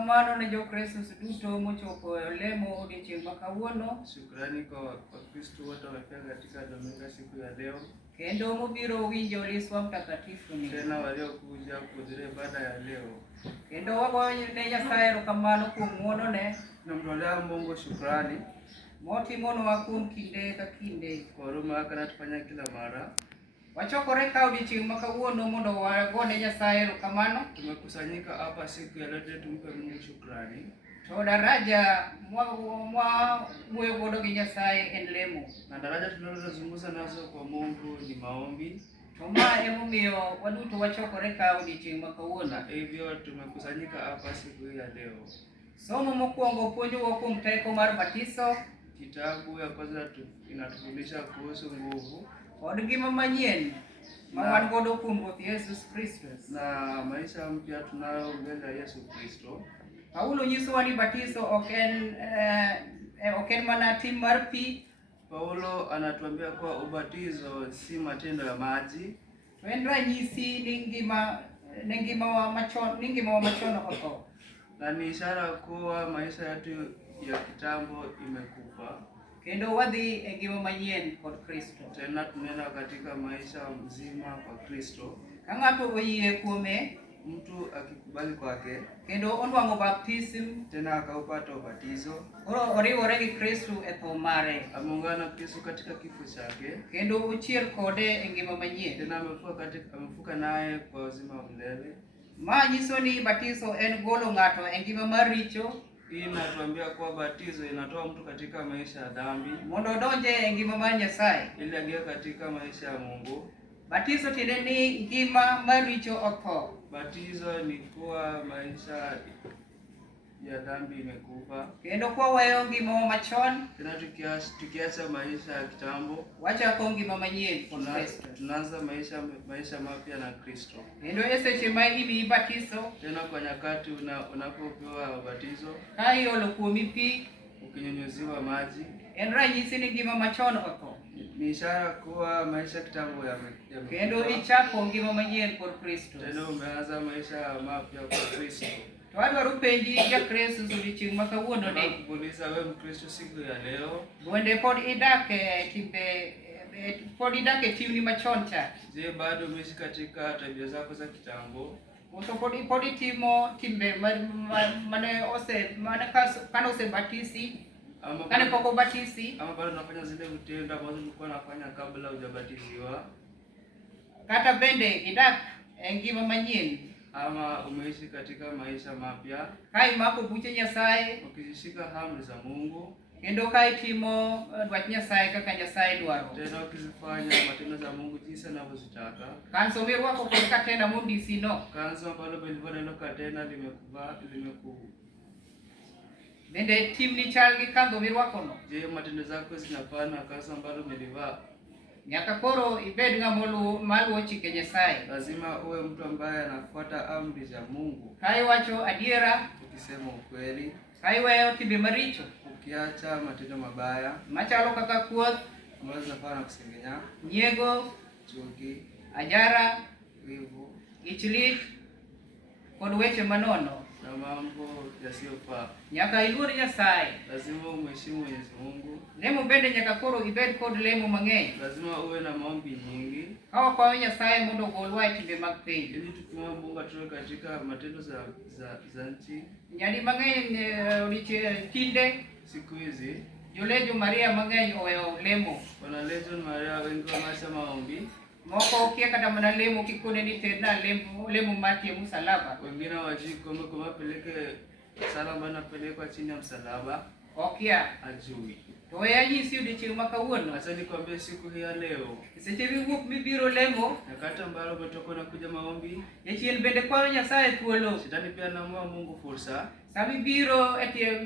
Erokamano ne Jokristo duto mochopo e lemo odiechieng' ma kawuono. Shukrani kwa Kristo wote wamefika katika Dominga siku ya leo. Kendo mobiro winjo liswa mtakatifu ni. Tena waliokuja kuhudhuria ibada ya leo. Kendo wagoyo ne Nyasaye erokamano kuom ng'wonone. Tunamtolea Mungu shukrani motimonwa kuom kinde ka kinde. kwa huruma yake anatufanyia kila mara. Wachokore ka odiechieng' ma kawuono mondo wagone Nyasaye erokamano. Tumekusanyika hapa siku ya leo tumpe Mungu shukrani. To daraja wuoyo godo gi Nyasaye en lemo. Na daraja tunalozungumza nazo kwa Mungu ni maombi. To ma emomiyo waduto wachokore ka odiechieng' ma kawuono. Na hivyo tumekusanyika hapa siku ya leo. Somo mokwongo puonjowa kuom teko mar batiso. Kitabu ya kwanza inatufundisha kuhusu nguvu Kod ngima manyien ma wan godo kuom Ruoth Yesu Kristo. Na maisha mpya tunayo mbele ya Yesu Kristo. Paulo nyisowa ni batiso ok en mana tim mar pi. Paulo anatuambia kuwa ubatizo si matendo ya maji. En ranyisi ni ngima wa machon otho. Na ni ishara kuwa maisha yetu ya kitambo imekufa. Kendo wadhi e ngima manyien kod Kristo. Tena tunaenda katika maisha mzima kwa Kristo. Ka ng'ato oyie kuome, mtu akikubali kwake, kendo onwang'o baptism, tena akaupata ubatizo, oriwore gi Kristo e tho mare. Ameungana na Kristo katika kifo chake, kendo ochier kode e ngima manyien. Tena amefuka naye kwa uzima wa milele. Ma nyiso ni batiso en golo ng'ato e ngima mar richo. Hii inatuambia kuwa batizo inatoa mtu katika maisha ya dhambi mondo odonje e ngima mar Nyasaye, ili aingie katika maisha ya Mungu. Batizo tiende ni ngima mar richo otho. Batizo ni kuwa maisha ya dhambi imekufa. Kendo kwa weyo ngima machon, tena tukiacha maisha ya kitambo, wachako ngima manyien kod Kristo. Tunaanza maisha mapya na Kristo. Kendo e seche ma imiyi batizo, tena kwa nyakati unapopewa batizo, ka iolo kuomi pi, ukinyunyiziwa maji, en ranyisi ni ngima machon otho. Ni ishara kuwa maisha kitambo kendo ichako ngima manyien kod Kristo. Tena umeanza maisha mapya kwa Kristo. To adwaro penji ja Kristo odiechieng' ma kawuono ni. Kuuliza wewe Mkristo siku ya leo, bende pod idak e timni machon cha? Je, bado umeishi katika tabia zako za kitambo? Koso pod itimo timbe mane kane osebatisi, kane pok obatisi? Ama bado unafanya zile vitendo ambazo ulikuwa unafanya kabla hujabatiziwa? Kata bende idak e ngima manyien? Ama umeishi katika maisha mapya? Ka imako buche Nyasaye, ukizishika amri za Mungu, kendo ka itimo dwach Nyasaye kaka Nyasaye dwaro, tena ukizifanya matendo za Mungu jinsi anavyozitaka. Kanzo mirwako kod katena mondisi no, kanzo ambalo belivyo neno katena bende timni chal gi kanzo mirwako no? Je, matendo zako zinafana kanzo ambalo umelivaa? Nyaka koro ibed ng'ama maluwo chike Nyasaye. Lazima uwe mtu ambaye anafuata amri za Mungu. Ka iwacho adiera, ukisema ukweli, ka iweyo timbe maricho, ukiacha matendo mabaya machalo kaka kuoth, ambazo zinafana kusengenya, nyiego, chuki, ajara, wivu, ich lit kod weche manono, na mambo yasiyofaa. Nyaka iluor Nyasaye. Lazima umheshimu Mwenyezi Mungu. Lemo bende nyaka koro ibed kod lemo mang'eny. Lazima uwe na maombi nyingi. Ka wakwayo Nyasaye mondo ogolwa e timbe mag piny. Ili tukimwomba Mungu atutoe katika matendo za nchi. Nyadi mang'eny tinde, siku hizi, jolejo Maria mang'eny oweyo lemo. Wana Legion Maria wengi wanaacha maombi. Moko kia kata mana lemo kikone ni tena lemo matie msalaba. Wengine hawajui kwamba peleke sala ambayo inapelekwa chini ya msalaba. Okia ajui. To ya nyisi odiechieng' ma kawuono. Acha nikwambie siku hii ya leo, seche miwuok mibiro lemo, nyakati ambalo umetoka na kuja maombi, jachien bende kwayo Nyasaye thuolo. Shetani pia anampa Mungu fursa. Sami biro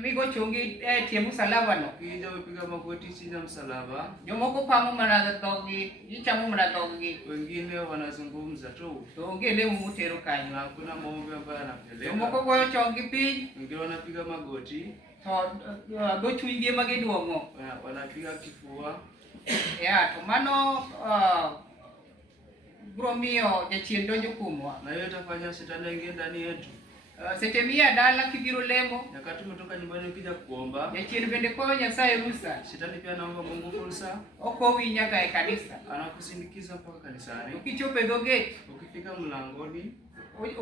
migo chongi tie msalaba no, kija upiga magoti chini ya msalaba, jomoko pamo mana dhogi, gichamo mana dhogi, wengine wanazungumza tu, to onge lemo motero kanyo, na hakuna maombi ambayo yanapeleka. Jomoko goyo chongi piny, wengine wanapiga magoti, to go chunygi magiduong'o, wanapiga kifua. To mano bro miyo jachien donjo kuomwa, na hiyo itafanya Shetani aingie ndani yetu. Seche mia dala kibiro lemo, Nyakati umetoka nyumbani ukija kuomba, jachien bende koyo Nyasaye rusa. Shetani pia anaomba Mungu fursa. Okowi nyaka e kanisa. Anakusindikiza mpaka kanisani. Ukichopo e gate, ukifika mlangoni,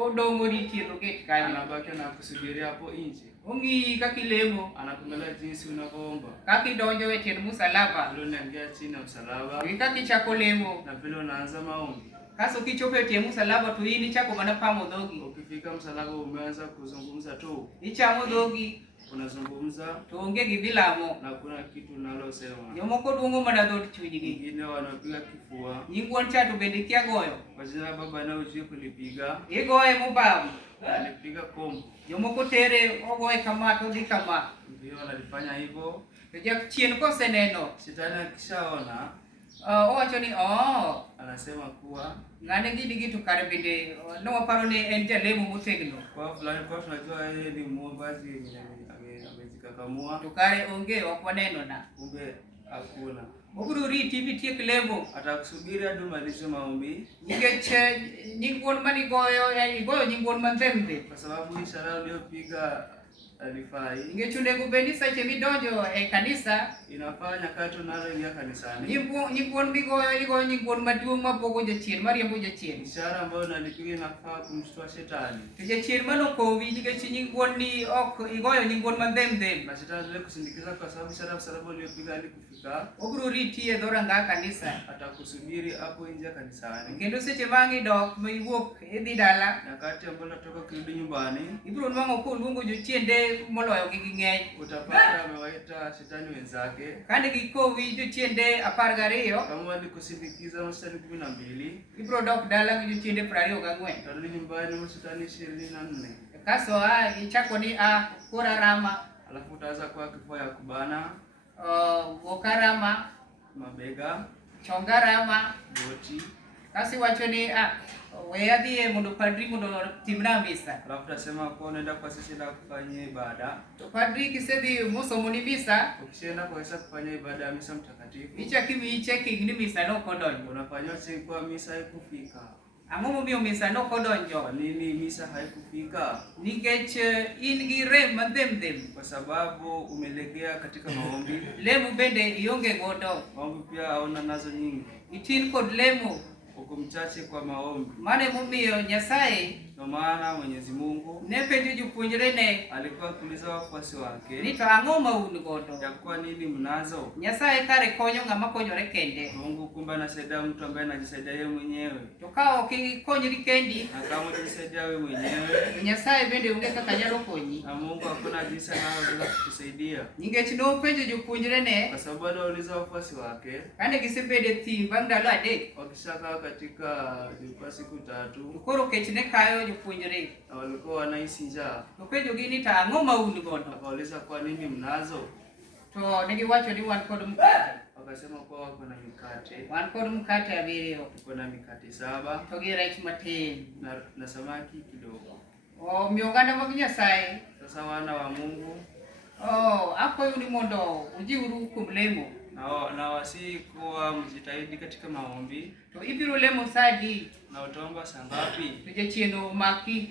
odongo nitie gate kanyo. Anabaki anakusubiria hapo nje. Ong'i kaka ilemo, Anakuangalia jinsi unavyoomba. kaka idonjo e tiend msalaba, Vile unaingia chini ya msalaba, kaka ichako lemo, na vile unaanza maombi. Kaso kichopo e tiend msalaba to in ichako mana pamo dhogi. Ukifika msalaba umeanza kuzungumza tu. Ichamo dhogi, unazungumza to onge gi bilamo, na kuna kitu unalosema. Jomoko duongo mana dhot chunygi. Wengine wanapiga kifua. Nying wuon cha to bende kia goyo. Kwa jina la Baba na ujue kulipiga. Igoye mobam. Alipiga kombo. Jomoko tere ogoye kama to di kama. Ndio analifanya hivyo. Jachien koseneno. Shetani akishaona, owacho ni anasema kuwa ngane gidi gitu kare bende no waparo ni en jalemo motegno. Kwa fulani kwa tunajua yeye ni muombaji amejikakamua. To kare onge ok waneno na. Kumbe hakuna. Obiro riti bitie klemo. Atakusubiri hadi umalize maombi. Nikech nying wuon mani igoyo nying wuon manzembe. Kwa sababu ishara uliyopiga alifai. Nikech onego bedi seche midonjo e kanisa, inafaa nyakati unapoingia kanisani. Nying wuon igoyo nying wuon maduong' mapogo jachien, mariembo jachien. Ishara ambayo unalipiga inafaa kumshtua shetani. To jachien manokowi nikech nying wuon ni ok igoyo nying wuon mandhem. Na shetani ile kusindikiza kwa sababu ishara msalaba uliyopiga hadi kufika. Obiro riti e dhoranga kanisa. Atakusubiri hapo nje kanisani. Kendo seche mangi dok miwuok idhi dala. Nyakati ambayo unatoka kurudi nyumbani, ibiro nwang'o koluongo jochiende moloyo gi ng'eny. Utapata amewaita shetani wenzake. Kane gikowi jochiende 12. Kama walikusindikiza mashetani 12. Ibiro dok dala gi jochiende 24. Utarudi nyumbani mashetani 24. Kaso ichako ni kora rama. Alafu utaanza kwa kifua ya kubana. Wokarama. Mabega. Chongarama. Goti. Kasi wacho ni we adhiye mondo padri mondo timna misa. Alafu utasema kwa unaenda kwa sisi na kufanyia ibada. To padri kisedhi mosomo ni misa. Ukishaenda kwa sisi kufanyia ibada ya misa mtakatifu. Ichakimi checking ni misa no kodonjo. Unafanywa check kwa misa haikufika. Ang'o momiyo misa no kodonjo? Kwa nini misa haikufika? Nikech in gi rem mandhem. Kwa sababu umelegea katika maombi. Lemo bende ionge godo. Maombi pia hauna nazo nyingi. Itin kod lemo. Uko mchache kwa maombi. Mane momiyo Nyasaye, kwa maana Mwenyezi Mungu ne penjo jopuonjre ne alikuwa kuuliza wafuasi wake, ni to ang'o ma un godo? ya kuwa nini mnazo? Nyasaye kare konyo ng'ama konyore kende. Mungu kumbe anasaidia mtu ambaye anajisaidia yeye mwenyewe. To ka ok ikonyri kendi, na kama unajisaidia wewe mwenyewe, Nyasaye bende onge kaka nyalo konyi. na Mungu hakuna jinsi anaweza kukusaidia. Nikech no penjo jopuonjre ne, Kwa sababu aliuliza wafuasi wake, kane gisebede thim bang' ndalo adek, wakishakaa katika siku 3, koro kech ne kayo jopuonjre, na walikuwa wanahisi njaa. to penjogi ni to ang'o ma un godo? Akauliza kwa nini mnazo? To negiwacho ni wan kod mkate. Wakasema kwa wako na mikate. Wan kod mkate 7. Tuko na mikate 7 to gi rech matin na samaki kidogo. Omiyo oganda mag Nyasaye, Sasa wana wa Mungu, akwayo ni mondo ujiwru kuom lemo. na wasi kuwa mjitahidi katika maombi. To ibiro lemo saa adi? Na utaomba saa ngapi? To jachien omaki,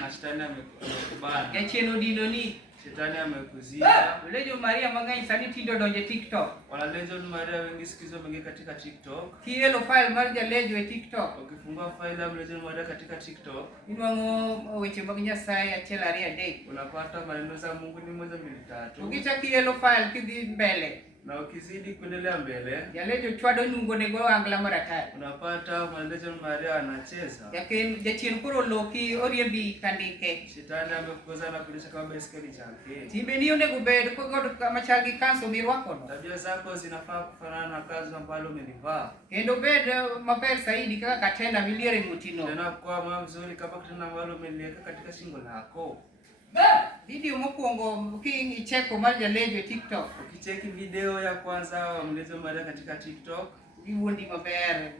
Na shetani amekubana. jachien odinoni. Shetani amekuzia. Legion Maria mang'eny sani tindo donje TikTok. Wana Legion Maria wengi siku hizo wengi katika TikTok. Kielo file mar jalejo e TikTok. Ukifungua file ya Legion Maria katika TikTok, Inwang'o weche mag Nyasaye 1 2 3. unapata maneno za Mungu ni 1 2 3. Ukichak kielo file kidhi mbele, Na ukizidi kuendelea mbele, jalejo chwado nungo nego angla maratari. unapata Legion Maria anacheza. Jachien koro loki oriembi kandike. Shetani amekuza na kulisha kama baiskeli chake. Timbe ni onego bed kod kama chal gi kanso mirwakono. Tabia zako zinafaa kufanana na kazi ambayo umelivaa. Kendo bed maber saidi kaka katenda miliere mutino. Tena kwa mambo mzuri kama kitendo ambalo umeliweka katika shingo lako. Video mokuongo kicheko mar jalejo e TikTok. Ukicheki video ya kwanza wa Legion Maria katika TikTok, Giwuondi maber,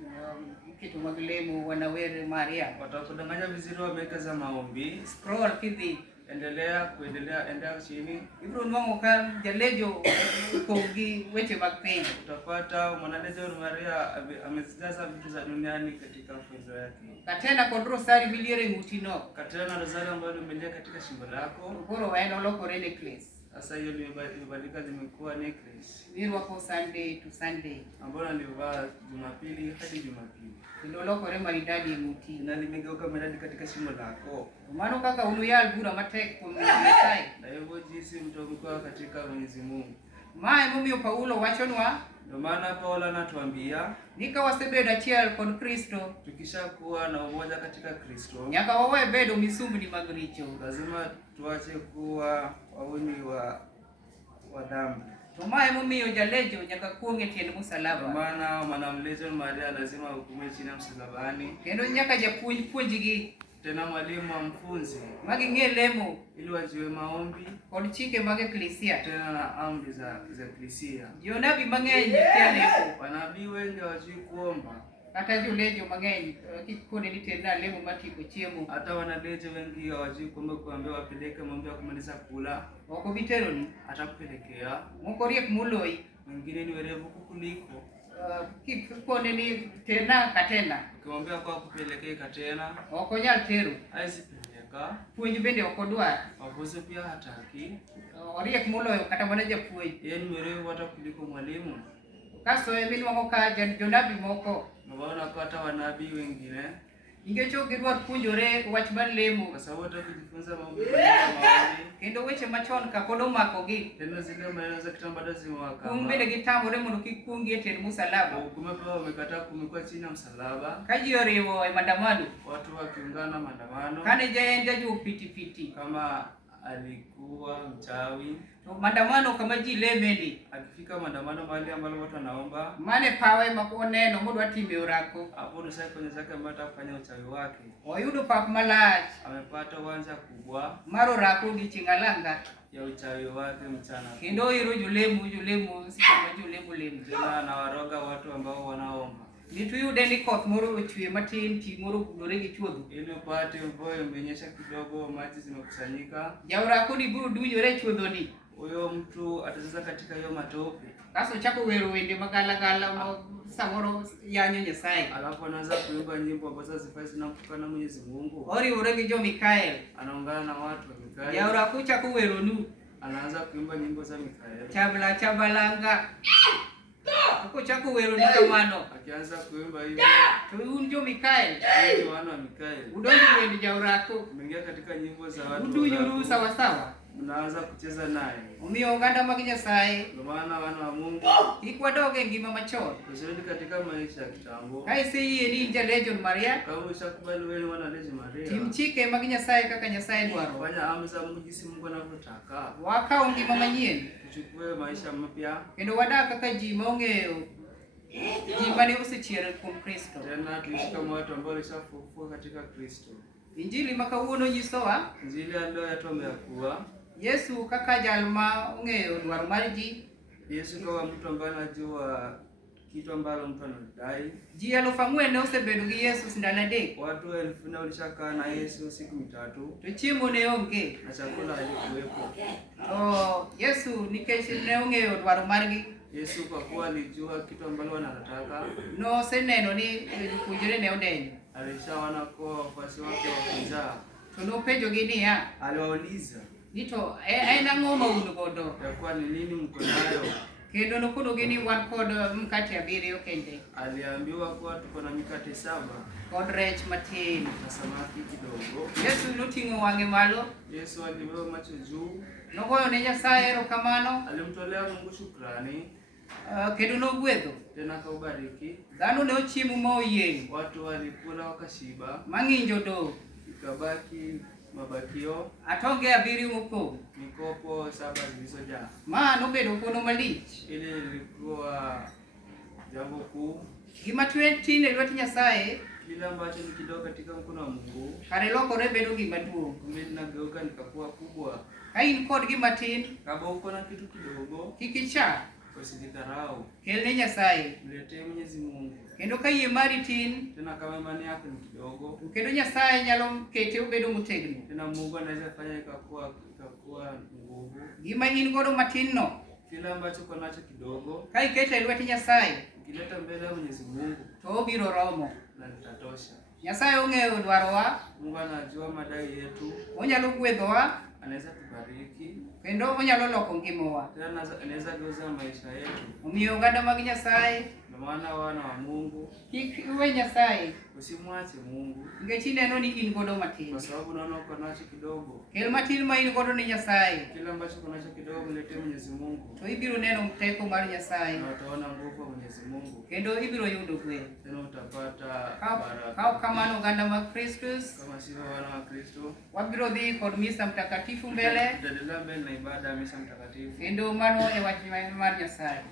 iketo mag lemo wanawere Maria. watakudanganya vizuri wameweka za maombi. Scroll kidhi, endelea chini. Ibro nwang'o ka jalejo kogi weche mag piny. Utapata mwana Legend Maria amezijaza vitu za duniani katika funzo yake. Katena kod rosari miliere ng'utino. Katena rosari ambayo umelia katika shingo lako. Koro en olokore necklace. Sasa hiyo limebadilika limekuwa necklace. Irwako Sunday to Sunday. Ambayo nilivaa Jumapili hadi Jumapili. Ndio olokore maridadi ng'uti. Na limegeuka maridadi katika shingo lako. Mano kaka unuyal bura matek kuom Nyasaye. Na hivyo jinsi mtakuwa katika Mwenyezi Mungu. Mae momiyo Paulo wachonwa. Ndio maana Paulo anatuambia nika wasebedo achiel kod Kristo. Tukishakuwa na umoja katika Kristo, nyaka wawe bedo misumbni mag richo. Lazima tuache kuwa wauni wa dhambi. To mae momiyo jalejo nyaka kuonge tiend msalaba. Maana mwanamlejo Maria lazima hukume chini ya msalabani. Kendo nyaka japuonj puonjigi. Tena mwalimu amfunze magi ng'e lemo ili wajue maombi kod chike mag eklesia. Tena na amri za eklesia. Jonabi mang'eny kia lemo. Wanabii wengi hawajui kuomba. Hata jolejo mang'eny kikone ni tena lemo matiko chiemo. Hata wanalejo wengi hawajui kuomba, kuambia wapeleke maombi ya kumaliza kula. Oko biteroni hata kupelekea. Moko riek moloi. Mwingine ni werevu kukuliko. Kikone ni tena katena. Ukimwambia kwa kupelekea katena, oko nyal tero. Haisipeleka. Puonj bende oko dwar. Wabuze pia hataki. Oriek moloyo kata mana japuonj. Yeye ni werevu hata kuliko mwalimu. Kaso eminwang'o ka jonabi moko. Naona kwa hata wanabii wengine ingecho gidwar puonjore wach mar lemo. Kwa sababu kujifunza maombi. Kendo weche machon ka pod omakogi. Tena zile maneno za kitambo bado zimewaka. Kumbele gitamore mondo kikungi eten msalaba. Kumbe wamekataa kumekuwa chini ya msalaba. Kaji oriwo maandamano. Watu wakiungana maandamano. Kane jaenda juu piti. Kama alikuwa mchawi. Maandamano kama ji lemeni. Akifika maandamano mahali ambapo watu wanaomba. Mane pawe makoneno modwa time orako. Hapo ndo sasa kwenye zake ambaye atafanya uchawi wake. Oyudo pap malach. Amepata uwanja kubwa. Maro rako gi chingalanga. Ya uchawi wake mchana. Kendo iro julemu sikama julemu. Tena anawaroga watu ambao wanaomba. Nituyude ni koth moro ochwe matin ti moro gudore gi chuodho. Ili upate mvua imenyesha kidogo, maji zimekusanyika. Jaurako ni buru dunyore chuodho ni. Huyo mtu atazeza katika hiyo matope. Kaso chako wero wende magala samoro yanyo Nyasaye. Alafu anaanza kuimba nyimbo ambazo zifai zinamtukana Mwenyezi Mungu. Oriwore gi Mikael. Anaungana na watu wa Mikael. Jaurako chako wero nu. Anaanza kuimba nyimbo za Mikael. Chabalanga. Ako chako wero ni kamano. Akianza kuimba hivyo. To un Mikael. Ni wana wa Mikael. Udonjo wende Jaurako. Umeingia katika nyimbo za watu. Udunyo sawa. Mnaanza kucheza naye. Umiyo oganda mag Nyasaye. Ndio maana wana wa Mungu ikwadoge ngima machon. Kusudi katika maisha ya kitambo. Kaise yie ni inja Legend Maria. Kama ushakubali wewe wana Legend Maria. Timchike mag Nyasaye kaka Nyasaye dwaro. Fanya amri za Mungu jinsi Mungu anavyotaka. Wakao ngima manyien. Tuchukue maisha mapya. Kendo wadak kaka ji maongeo. Ji mane osechier kuom Kristo. Tena tuishi kama watu ambao walishafufuka katika Kristo. Injili makawuono nyisowa. Injili ndio yatuambia kuwa Yesu kaka jalma ongeo dwaro mar ji. Yesu kama mtu ambaye anajua kitu ambalo mtu anadai. Ji 4,000 ne osebedo gi Yesu ndalo adek. Watu 1000 walishakaa na Yesu siku 3. To chiemo ne onge. Na chakula halikuwepo. Yesu nikech ne ongeo dwaro margi. Yesu kwa kuwa alijua kitu ambalo wanataka. No seneno ni jopuonjre ne odenyo. Alishaona kwa wafuasi wake wakunzaa. To nopenjogi niya. Aliwauliza. Nito en ang'o ma un godo? Yakuwa ni nini mko nayo? Kendo nokonogi ni wan kod mkate 7 kende. Aliambiwa kuwa tuko na mikate 7 kod rech matin na samaki kidogo. Yesu noting'o wang'e malo. Yesu aliinua macho juu. Nogoyo ne Nyasaye erokamano. Alimtolea Mungu shukrani. Kendo nogwedho. Tena akaubariki. Dhano ne ochiemo ma oyieng'. Watu walikula wakashiba. Mang'injo do. Ikabaki mabakio. Atonge 7 mopong'. Mikopo 7 zilizojaa. Ma nobedo kono malich. Ile ilikuwa jambo kuu. Gima tin e lwet Nyasaye. Kile ambacho ni kidogo katika mkono wa Mungu. Kare lokore bedo gima duong'. Kumbe linageuka likakuwa kubwa. Ka in kod gima tin. Kama uko na kitu kidogo. Kik icha. Usidharau. Kelne Nyasaye. Mletee Mwenyezi Mungu. Kendo ka yie mari tin, Tena kama imani yako ni kidogo, kendo Nyasaye nyalo kete obedo motegno. tena Mungu anaweza fanya ikakuwa nguvu. Gima in godo matin no, Kile ambacho uko nacho kidogo, ka ikete e lwet Nyasaye, ukileta mbele ya Mwenyezi Mungu, to obiro romo. na litatosha. Nyasaye ong'eyo dwarowa, Mungu anajua madai yetu, onyalo gwedhowa, anaweza tubariki, kendo onyalo loko ngimawa. tena anaweza geuza maisha yetu. Omiyo oganda mag Nyasaye, Ndio maana wana wa Mungu, kik iwe Nyasaye, usimwache Mungu, nikech ineno ni in godo matin. kwa sababu unaona uko nacho kidogo. Kel matin ma in godo ni Nyasaye, Kile ambacho uko nacho kidogo mletee Mwenyezi Mungu, to ibiro neno teko mar Nyasaye, na utaona nguvu ya Mwenyezi Mungu, kendo ibiro yudo gweth. tena utapata Ka baraka. kamano oganda mag Kristus, Kama sio wana wa Kristo, wabiro dhi kod misa mtakatifu mbele, tutaendelea mbele na ibada ya misa mtakatifu. kendo mano e wach mar Nyasaye.